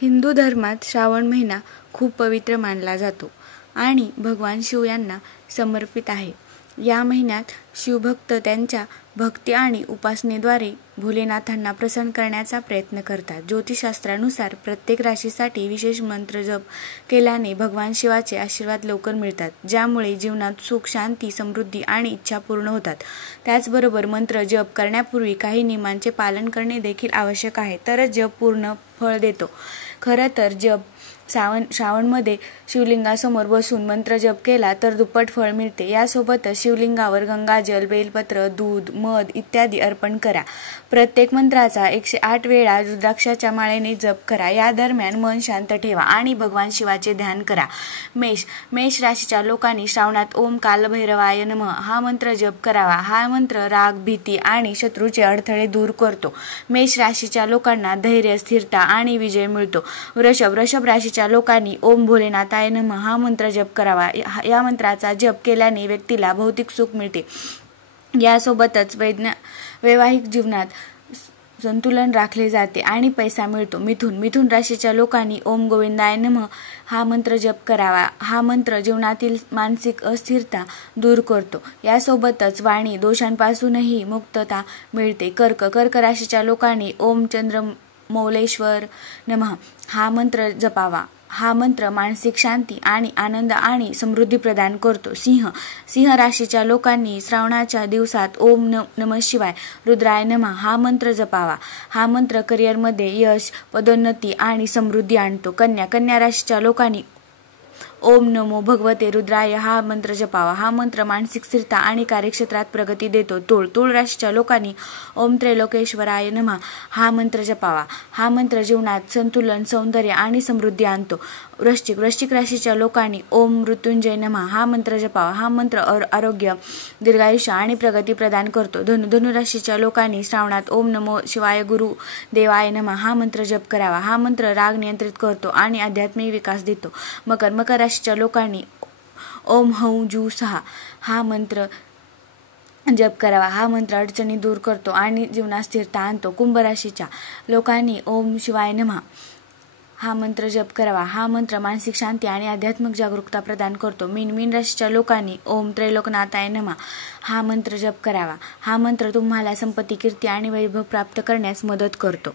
हिंदू धर्मात श्रावण महिना खूप पवित्र मानला जातो आणि भगवान शिव यांना समर्पित आहे. या महिन्यात शिवभक्त त्यांच्या भक्ती आणि उपासनेद्वारे भोलेनाथांना प्रसन्न करण्याचा प्रयत्न करतात. ज्योतिषशास्त्रानुसार प्रत्येक राशीसाठी विशेष मंत्र जप केल्याने भगवान शिवाचे आशीर्वाद लवकर मिळतात, ज्यामुळे जीवनात सुख, शांती, समृद्धी आणि इच्छा पूर्ण होतात. त्याचबरोबर मंत्र जप करण्यापूर्वी काही नियमांचे पालन करणे देखील आवश्यक आहे, तरच जप पूर्ण फळ देतो. खरं तर श्रावणमध्ये शिवलिंगासमोर बसून मंत्र जप केला तर दुप्पट फळ मिळते. यासोबतच शिवलिंगावर गंगाजल, बेलपत्र, दूध, मध इत्यादी अर्पण करा. प्रत्येक मंत्राचा 108 वेळा रुद्राक्षाच्या माळेने जप करा. या दरम्यान मन शांत ठेवा आणि भगवान शिवाचे ध्यान करा. मेष राशीच्या लोकांनी श्रावणात ओम कालभैरवाय नमः हा मंत्र जप करावा. हा मंत्र राग, भीती आणि शत्रूचे अडथळे दूर करतो. मेष राशीच्या लोकांना धैर्य, स्थिरता आणि विजय मिळतो. वृषभ राशीच्या लोकांनी ओम भोलेनाथाय नमः हा मंत्र जप करावा. या मंत्राचा जप केल्याने व्यक्तीला भौतिक सुख मिळते. यासोबतच वैवाहिक जीवनात संतुलन राखले जाते आणि पैसा मिळतो. मिथुन राशीच्या लोकांनी ओम गोविंदाय नमः हा मंत्र जप करावा. हा मंत्र जीवनातील मानसिक अस्थिरता दूर करतो. यासोबतच वाणी दोषांपासूनही मुक्तता मिळते. कर्क राशीच्या लोकांनी ओम चंद्रमौलेश्वर नमः हा मंत्र जपावा. हा मंत्र मानसिक शांती आणि आनंद आणि समृद्धी प्रदान करतो. सिंह राशीच्या लोकांनी श्रावणाच्या दिवसात ओम नमः शिवाय रुद्राय नमः हा मंत्र जपावा. हा मंत्र करिअरमध्ये यश, पदोन्नती आणि समृद्धी आणतो. कन्या राशीच्या लोकांनी ओम नमो भगवते रुद्राय हा मंत्र जपावा. हा मंत्र मानसिक स्थिरता आणि कार्यक्षेत्रात प्रगती देतो. तुळ राशीच्या लोकांनी ओम त्रैलोकेश्वराय नमः हा मंत्र जपावा. हा मंत्र जीवनात संतुलन, सौंदर्य आणि समृद्धी आणतो. वृश्चिक राशीच्या लोकांनी ओम मृत्युंजय नमः हा मंत्र जपावा. हा मंत्र आरोग्य, दीर्घायुष्य आणि प्रगती प्रदान करतो. धनु राशीच्या लोकांनी श्रावणात ओम नमो शिवाय गुरु देवाय नमः हा मंत्र जप करावा. हा मंत्र राग नियंत्रित करतो आणि आध्यात्मिक विकास देतो. मकर राशीच्या लोकांनी ओम हौं जू सहा हा मंत्र जप करावा. हा मंत्र अडचणी दूर करतो आणि जीवनात स्थिरता आणतो. कुंभ राशीच्या लोकांनी ओम शिवाय नमः हा मंत्र जप करावा. हा मंत्र मानसिक शांती आणि आध्यात्मिक जागरूकता प्रदान करतो. मीन राशीच्या लोकांनी ओम त्रैलोकनाथाय नमः हा मंत्र जप करावा. हा मंत्र तुम्हाला संपत्ती, कीर्ती आणि वैभव प्राप्त करण्यास मदत करतो.